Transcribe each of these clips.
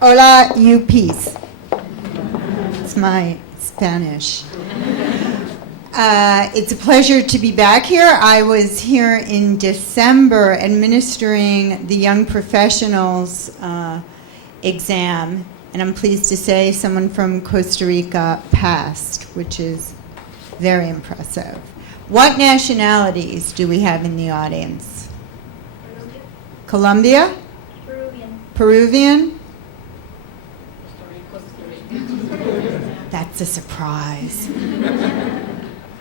Hola, you peace. It's my Spanish. It's a pleasure to be back here. I was here in December administering the Young Professionals exam, and I'm pleased to say someone from Costa Rica passed, which is very impressive. What nationalities do we have in the audience? Colombia? Peruvian? That's a surprise.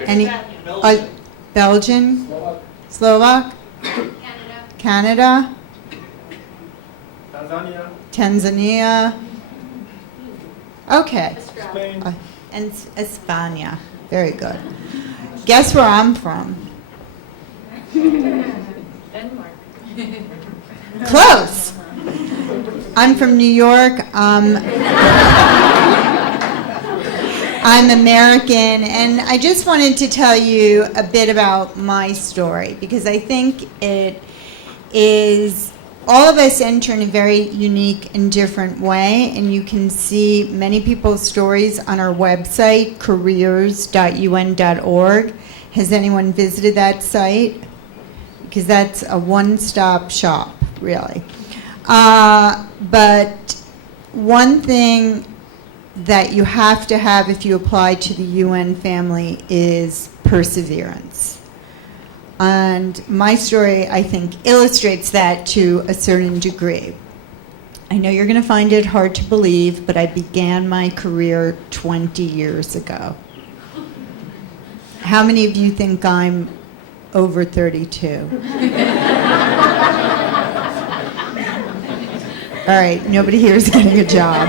Any? Belgian? Slovak? Canada? Tanzania? Okay. And España. Very good. Guess where I'm from? Denmark. Close. I'm from New York. I'm American, and I just wanted to tell you a bit about my story, because I think it is, all of us enter in a very unique and different way, and you can see many people's stories on our website, careers.un.org. Has anyone visited that site? Because that's a one-stop shop, really. But one thing that you have to have if you apply to the UN family is perseverance. And my story, I think, illustrates that to a certain degree. I know you're going to find it hard to believe, but I began my career 20 years ago. How many of you think I'm over 32? All right, nobody here is getting a job.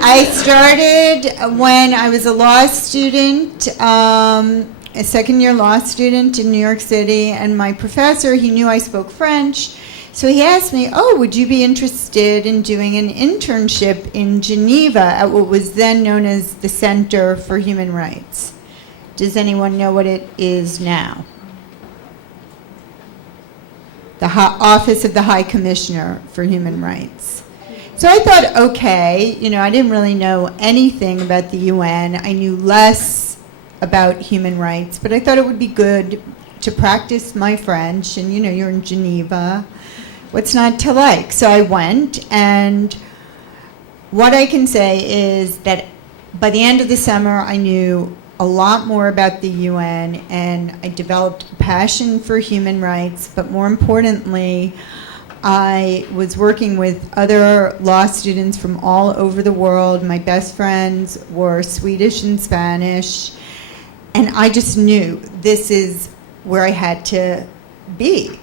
I started when I was a law student, a second-year law student in New York City, and my professor, he knew I spoke French, so he asked me, would you be interested in doing an internship in Geneva at what was then known as the Center for Human Rights? Does anyone know what it is now? The Office of the High Commissioner for Human Rights. So I thought, okay, I didn't really know anything about the UN. I knew less about human rights, but I thought it would be good to practice my French, and you're in Geneva. What's not to like? So I went, and what I can say is that by the end of the summer, I knew a lot more about the UN, and I developed a passion for human rights, but more importantly, I was working with other law students from all over the world. My best friends were Swedish and Spanish, and I just knew this is where I had to be.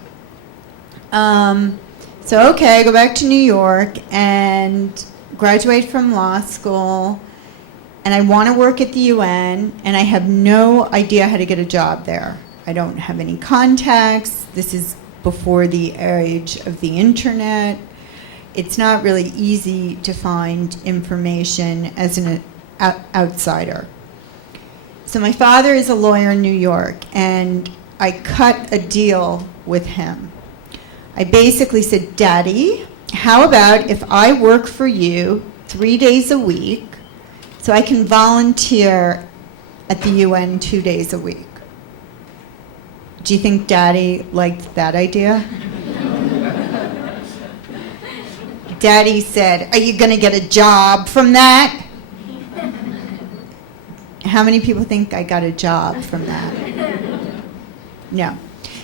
So okay, I go back to New York and graduate from law school, and I want to work at the UN, and I have no idea how to get a job there. I don't have any contacts. This is before the age of the internet. It's not really easy to find information as an outsider. So my father is a lawyer in New York, and I cut a deal with him. I basically said, Daddy, how about if I work for you 3 days a week so I can volunteer at the UN 2 days a week? Do you think Daddy liked that idea? Daddy said, are you going to get a job from that? How many people think I got a job from that? No.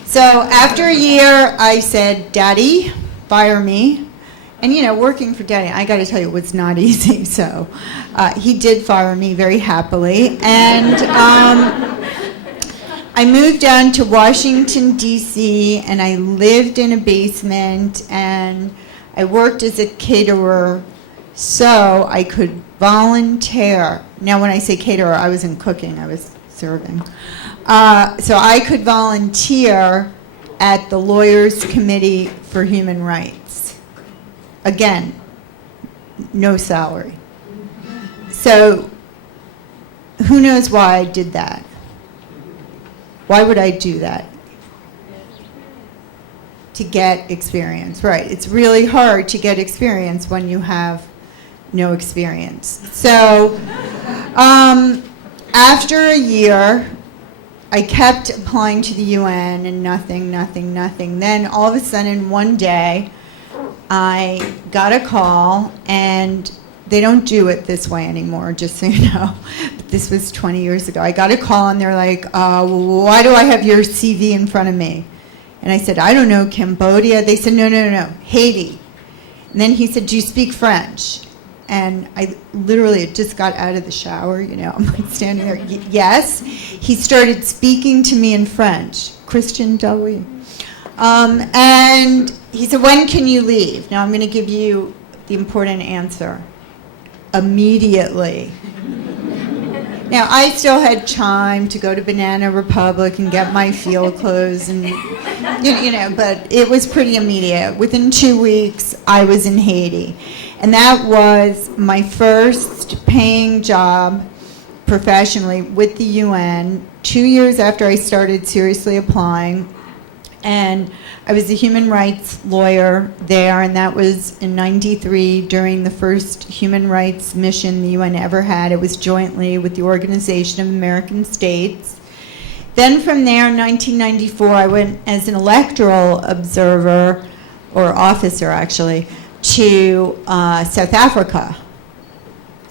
So after a year, I said, Daddy, fire me. And working for Daddy, I got to tell you, it was not easy. So he did fire me very happily. And I moved down to Washington, D.C., and I lived in a basement, and I worked as a caterer so I could volunteer. Now, when I say caterer, I wasn't cooking, I was serving. So I could volunteer at the Lawyers Committee for Human Rights. Again, no salary. So who knows why I did that? Why would I do that? To to get experience, right? It's really hard to get experience when you have no experience. So after a year, I kept applying to the UN and nothing. Then all of a sudden, one day, I got a call, and they don't do it this way anymore, just so you know. But this was 20 years ago. I got a call, and they're like, why do I have your CV in front of me? And I said, I don't know, Cambodia. They said, no, Haiti. And then he said, do you speak French? And I literally just got out of the shower, I'm like standing there, yes. He started speaking to me in French, Christian W. And he said, when can you leave? Now I'm going to give you the important answer. Immediately. Now, I still had time to go to Banana Republic and get my field clothes, and but it was pretty immediate. Within 2 weeks, I was in Haiti. And that was my first paying job professionally with the UN, 2 years after I started seriously applying. And I was a human rights lawyer there, and that was in '93 during the first human rights mission the UN ever had. It was jointly with the Organization of American States. Then from there, in 1994, I went as an electoral observer, or officer actually, to South Africa.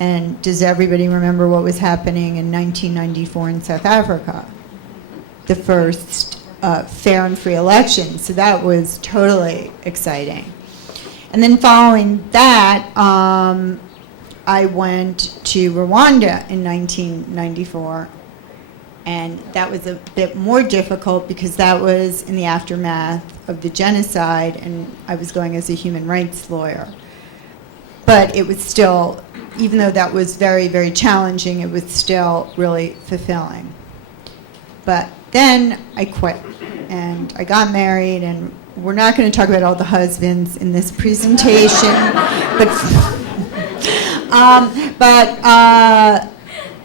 And does everybody remember what was happening in 1994 in South Africa? The first fair and free election. So that was totally exciting. And then following that, I went to Rwanda in 1994. And that was a bit more difficult because that was in the aftermath of the genocide, and I was going as a human rights lawyer. But it was still, even though that was very, very challenging, it was still really fulfilling. But then I quit, and I got married, and we're not going to talk about all the husbands in this presentation, but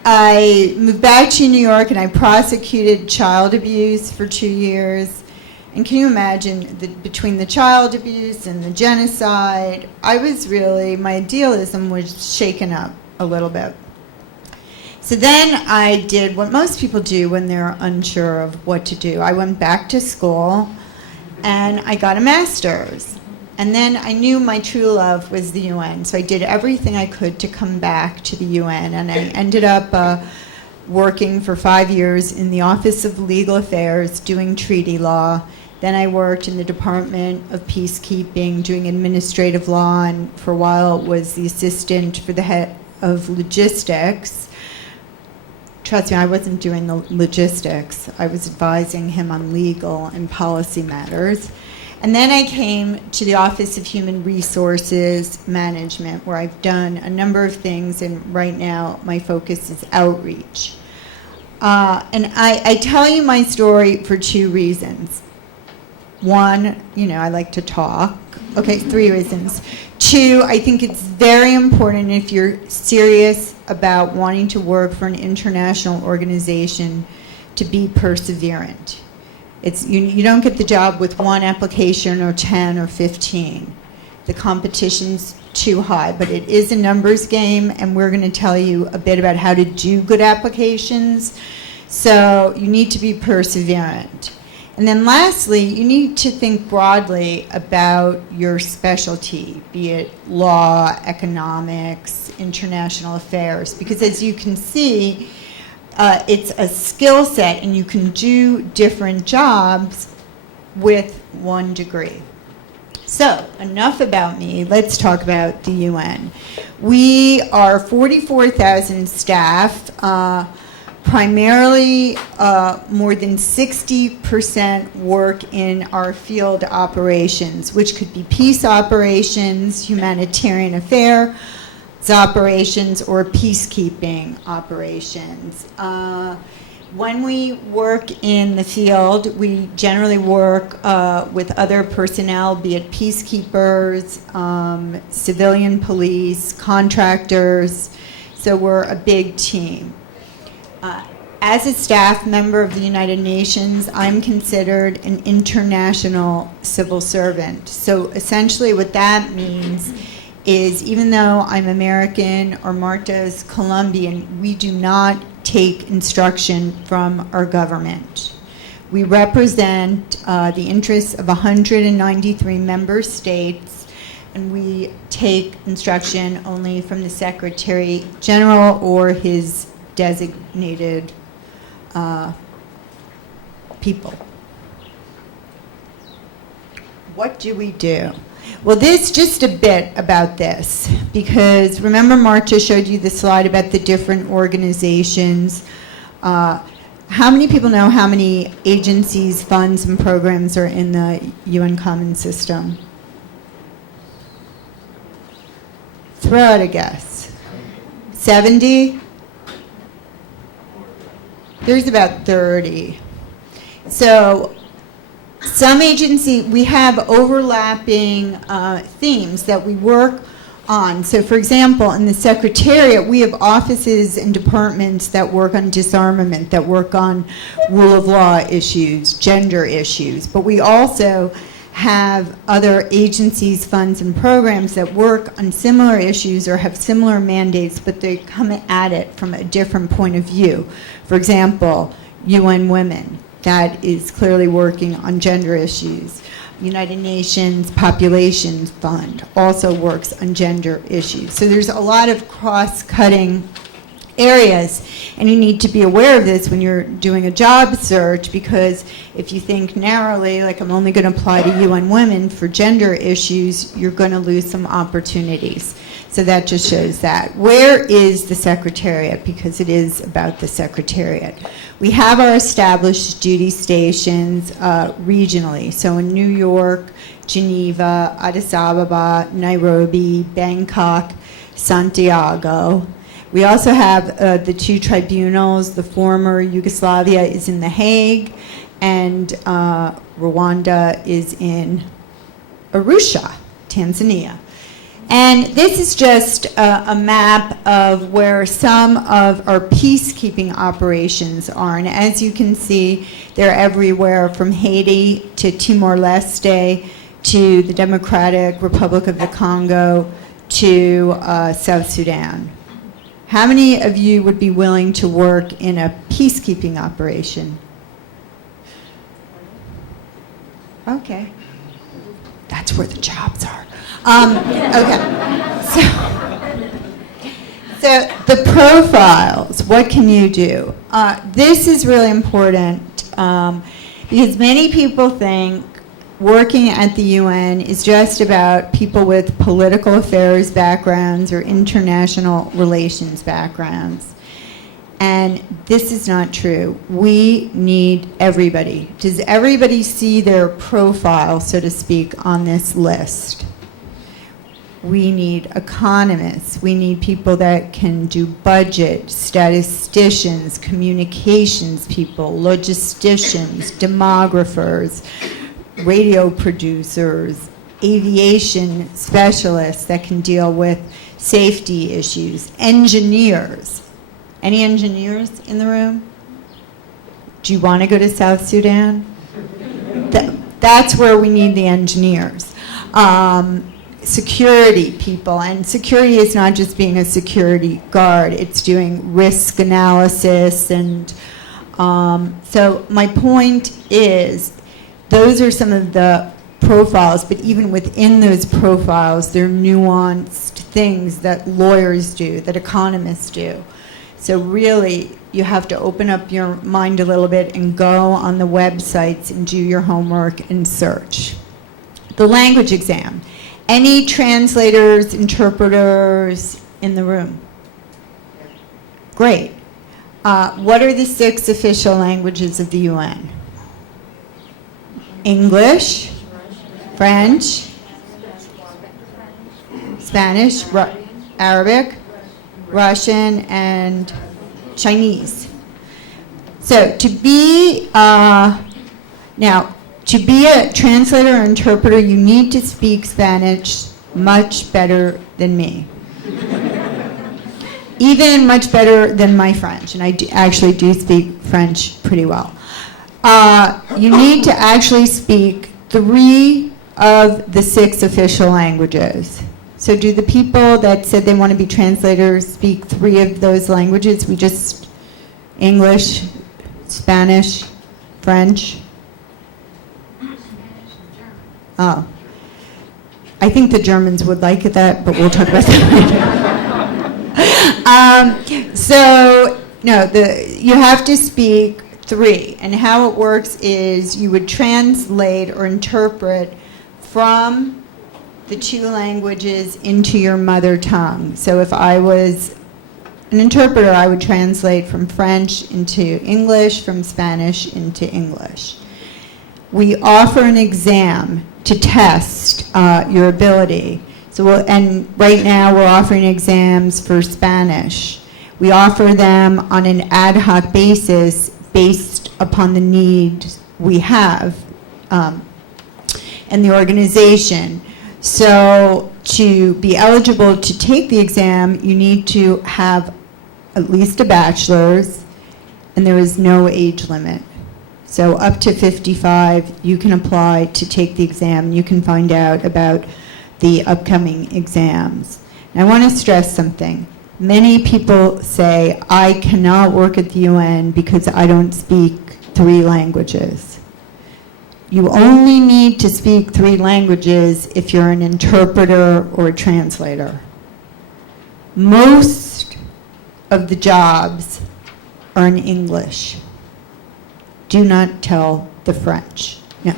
I moved back to New York, and I prosecuted child abuse for 2 years. And can you imagine, between the child abuse and the genocide, my idealism was shaken up a little bit. So then I did what most people do when they're unsure of what to do. I went back to school, and I got a master's. And then I knew my true love was the UN, so I did everything I could to come back to the UN, and I ended up working for 5 years in the Office of Legal Affairs doing treaty law. Then I worked in the Department of Peacekeeping doing administrative law, and for a while was the assistant for the head of logistics. Trust me, I wasn't doing the logistics. I was advising him on legal and policy matters. And then I came to the Office of Human Resources Management, where I've done a number of things, and right now my focus is outreach. And I tell you my story for 2 reasons. One, I like to talk. Okay, 3 reasons. 2, I think it's very important if you're serious about wanting to work for an international organization to be perseverant. You don't get the job with 1 application or 10 or 15. The competition's too high, but it is a numbers game, and we're going to tell you a bit about how to do good applications. So you need to be perseverant. And then lastly, you need to think broadly about your specialty, be it law, economics, international affairs, because as you can see, it's a skill set, and you can do different jobs with 1 degree. So, enough about me. Let's talk about the UN. We are 44,000 staff. Primarily, more than 60% work in our field operations, which could be peace operations, humanitarian affairs operations, or peacekeeping operations. When we work in the field, we generally work with other personnel, be it peacekeepers, civilian police, contractors, so we're a big team. As a staff member of the United Nations, I'm considered an international civil servant. So essentially what that means is even though I'm American or Marta's Colombian, we do not take instruction from our government. We represent the interests of 193 member states, and we take instruction only from the Secretary General or his designated people. What do we do? Well, just a bit about this, because remember Marta showed you the slide about the different organizations. How many people know how many agencies, funds, and programs are in the UN Common System? Throw out a guess. 70? There's about 30. So some we have overlapping themes that we work on. So for example, in the Secretariat, we have offices and departments that work on disarmament, that work on rule of law issues, gender issues, but we also have other agencies, funds, and programs that work on similar issues or have similar mandates, but they come at it from a different point of view. For example, UN Women, that is clearly working on gender issues. United Nations Population Fund also works on gender issues. So there's a lot of cross-cutting areas, and you need to be aware of this when you're doing a job search, because if you think narrowly, like I'm only going to apply to UN Women for gender issues, you're going to lose some opportunities. So that just shows that. Where is the Secretariat? Because it is about the Secretariat. We have our established duty stations regionally. So in New York, Geneva, Addis Ababa, Nairobi, Bangkok, Santiago. We also have the two tribunals. The former Yugoslavia is in The Hague, and Rwanda is in Arusha, Tanzania. And this is just a map of where some of our peacekeeping operations are. And as you can see, they're everywhere from Haiti to Timor-Leste to the Democratic Republic of the Congo to South Sudan. How many of you would be willing to work in a peacekeeping operation? Okay. That's where the jobs are. Okay. So the profiles, what can you do? This is really important because many people think working at the UN is just about people with political affairs backgrounds or international relations backgrounds. And this is not true. We need everybody. Does everybody see their profile, so to speak, on this list? We need economists. We need people that can do budget, statisticians, communications people, logisticians, demographers, radio producers, aviation specialists that can deal with safety issues, engineers. Any engineers in the room? Do you want to go to South Sudan? That's where we need the engineers. Security people, and security is not just being a security guard, it's doing risk analysis. And so my point is, those are some of the profiles, but even within those profiles, there are nuanced things that lawyers do, that economists do. So really, you have to open up your mind a little bit and go on the websites and do your homework and search. The language exam. Any translators, interpreters in the room? Great. What are the 6 official languages of the UN? English, French, Spanish, Arabic, Russian, and Chinese. So to be to be a translator or interpreter, you need to speak Spanish much better than me. even much better than my French, and I actually do speak French pretty well. You need to actually speak 3 of the 6 official languages. So do the people that said they want to be translators speak 3 of those languages? We just, English, Spanish, French? Oh. I think the Germans would like that, but we'll talk about that later. So, no, you have to speak 3. And how it works is you would translate or interpret from the 2 languages into your mother tongue. So if I was an interpreter, I would translate from French into English, from Spanish into English. We offer an exam to test your ability. And right now we're offering exams for Spanish. We offer them on an ad hoc basis based upon the need we have in the organization. So to be eligible to take the exam, you need to have at least a bachelor's, and there is no age limit. So up to 55, you can apply to take the exam. You can find out about the upcoming exams. And I want to stress something. Many people say, I cannot work at the UN because I don't speak 3 languages. You only need to speak 3 languages if you're an interpreter or a translator. Most of the jobs are in English. Do not tell the French. No.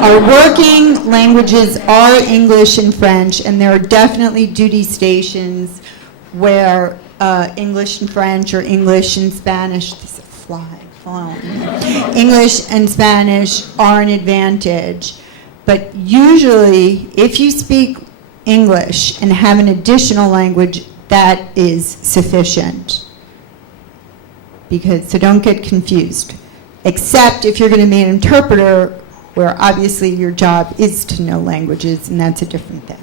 Our working languages are English and French, and there are definitely duty stations where English and French or English and Spanish, this is a fly, English and Spanish are an advantage. But usually, if you speak English and have an additional language, that is sufficient. So don't get confused. Except if you're going to be an interpreter, where obviously your job is to know languages, and that's a different thing.